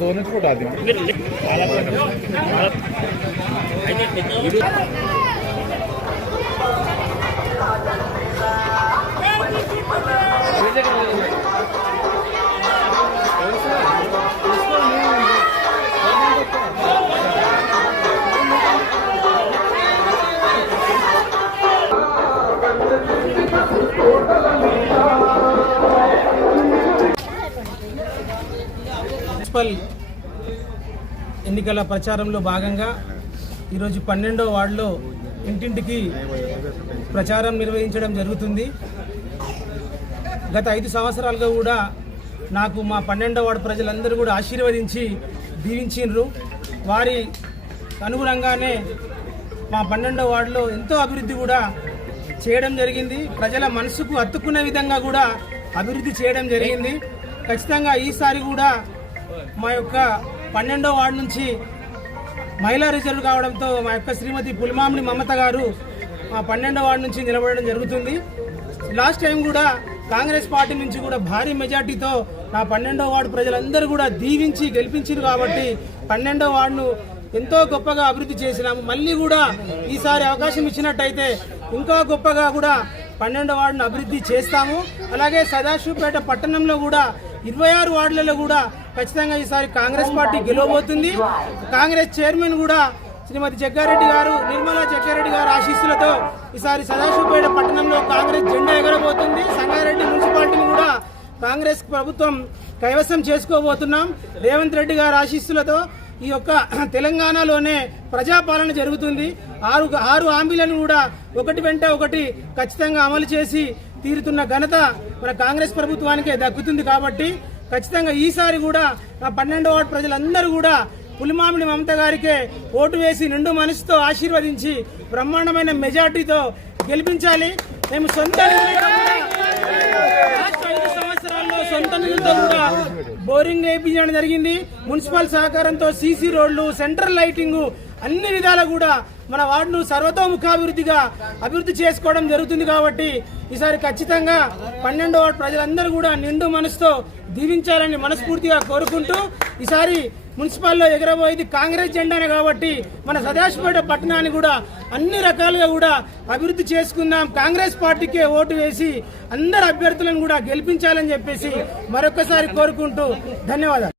दोनों फुट आते మున్సిపల్ ఎన్నికల ప్రచారంలో భాగంగా ఈరోజు 12వ వార్డులో ఇంటింటికి ప్రచారం నిర్వహించడం జరుగుతుంది. గత 5 సంవత్సరాలుగా కూడా నాకు మా 12వ వార్డు ప్రజలందరూ కూడా ఆశీర్వదించి దీవించిండ్రు. వారి అనుగుణంగానే మా 12వ వార్డులో ఎంతో అభివృద్ధి కూడా చేయడం జరిగింది. ప్రజల మనసుకు హత్తుకునే విధంగా కూడా అభివృద్ధి చేయడం జరిగింది. ఖచ్చితంగా ఈసారి కూడా మా యొక్క 12వ వార్డు నుంచి మహిళా రిజర్వ్ కావడంతో మా యొక్క శ్రీమతి పులిమామిడి మమత గారు మా 12వ వార్డు నుంచి నిలబడడం జరుగుతుంది. లాస్ట్ టైం కూడా కాంగ్రెస్ పార్టీ నుంచి కూడా భారీ మెజార్టీతో నా 12వ వార్డు ప్రజలందరూ కూడా దీవించి గెలిపించారు. కాబట్టి 12వ వార్డును ఎంతో గొప్పగా అభివృద్ధి చేసినాము. మళ్ళీ కూడా ఈసారి అవకాశం ఇచ్చినట్టయితే ఇంకా గొప్పగా కూడా 12వ వార్డును అభివృద్ధి చేస్తాము. అలాగే సదాశివపేట పట్టణంలో కూడా 26 వార్డులలో కూడా ఖచ్చితంగా ఈసారి కాంగ్రెస్ పార్టీ గెలవబోతుంది. కాంగ్రెస్ చైర్మన్ కూడా శ్రీమతి జగ్గారెడ్డి గారు, నిర్మలా జగ్గారెడ్డి గారు ఆశీస్సులతో ఈసారి సదాశివపేట పట్టణంలో కాంగ్రెస్ జెండా ఎగరబోతుంది. సంగారెడ్డి మున్సిపాలిటీని కూడా కాంగ్రెస్ ప్రభుత్వం కైవసం చేసుకోబోతున్నాం. రేవంత్ రెడ్డి గారి ఆశీస్సులతో ఈ యొక్క తెలంగాణలోనే ప్రజాపాలన జరుగుతుంది. 6 హామీలను కూడా ఒకటి వెంట ఒకటి ఖచ్చితంగా అమలు చేసి తీరుతున్న ఘనత మన కాంగ్రెస్ ప్రభుత్వానికే దక్కుతుంది. కాబట్టి ఖచ్చితంగా ఈసారి కూడా నా 12వ వార్డు ప్రజలందరూ కూడా పులిమామిడి మమత గారికే ఓటు వేసి నిండు మనసుతో ఆశీర్వదించి బ్రహ్మాండమైన మెజార్టీతో గెలిపించాలి. మేము సొంత సొంత నిధులతో కూడా బోరింగ్ వేయించడం జరిగింది. మున్సిపల్ సహకారంతో సీసీ రోడ్లు, సెంట్రల్ లైటింగ్ అన్ని విధాలా కూడా మన వార్డును సర్వతోముఖాభివృద్ధిగా అభివృద్ధి చేసుకోవడం జరుగుతుంది. కాబట్టి ఈసారి ఖచ్చితంగా 12వ వార్డు ప్రజలందరూ కూడా నిండు మనసుతో దీవించాలని మనస్ఫూర్తిగా కోరుకుంటూ ఈసారి మున్సిపాల్లో ఎగరబోయేది కాంగ్రెస్ జెండానే. కాబట్టి మన సదాశివపేట పట్టణాన్ని కూడా అన్ని రకాలుగా కూడా అభివృద్ధి చేసుకుందాం. కాంగ్రెస్ పార్టీకే ఓటు వేసి అందరు అభ్యర్థులను కూడా గెలిపించాలని చెప్పేసి మరొకసారి కోరుకుంటూ ధన్యవాదాలు.